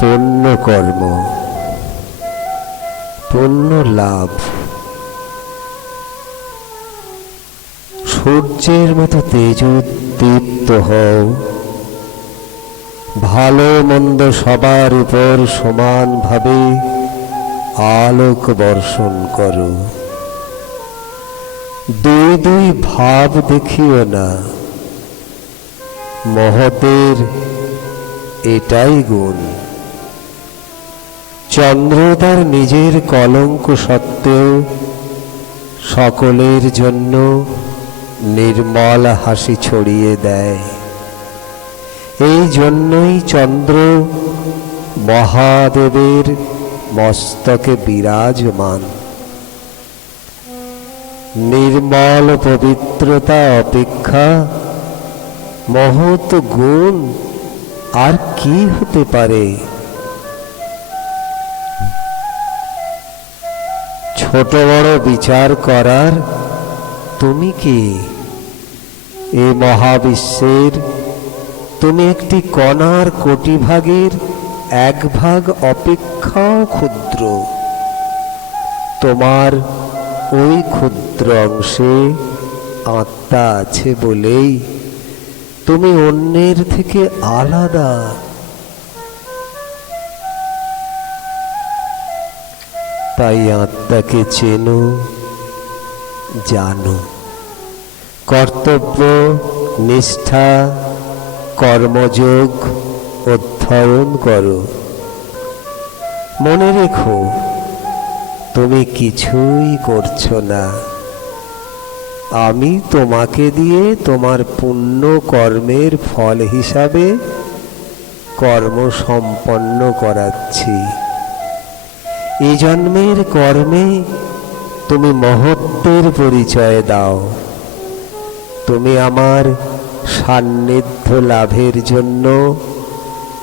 পুণ্য কর্ম পুণ্য লাভ সূর্যের মতো তেজোদ্দীপ্ত হও। ভালো মন্দ সবার উপর সমানভাবে আলোক বর্ষণ করো। দুই দুই ভাব দেখিও না। মহতের এটাই গুণ। চন্দ্র তার নিজের কলঙ্ক সত্ত্বেও সকলের জন্য নির্মল হাসি ছড়িয়ে দেয়। এই জন্যই চন্দ্র মহাদেবের মস্তকে বিরাজমান। নির্মল পবিত্রতা অপেক্ষা মহৎ গুণ আর কি হতে পারে? ছোট বড় বিচার করার তুমি কি? এ মহাবিশ্বের তুমি একটি কণার কোটি ভাগের এক ভাগ অপেক্ষাও ক্ষুদ্র। তোমার ওই ক্ষুদ্র অংশে আত্মা আছে বলেই তুমি অন্যের থেকে আলাদা তাই আত্মাকে চেনো, জানো। কর্তব্য, নিষ্ঠা, কর্মযোগ অধ্যয়ন করো। মনে রেখো, তুমি কিছুই করছ না। আমি তোমাকে দিয়ে তোমার পুণ্য কর্মের ফল হিসাবে কর্ম সম্পন্ন করাচ্ছি। এ জন্মের কর্মে তুমি মহত্বের পরিচয় দাও। তুমি আমার সান্নিধ্য লাভের জন্য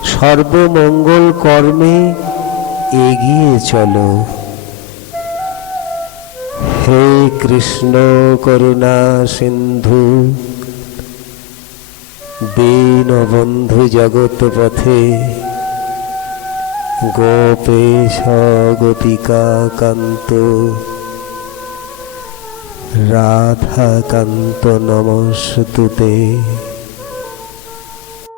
সর্বমঙ্গল কর্মে এগিয়ে চলো। হে কৃষ্ণ করুণা সিন্ধু, দীনবন্ধু জগৎ পথে গোপেশ গোপিকা কান্ত রাধাকান্ত নমস্তুতে।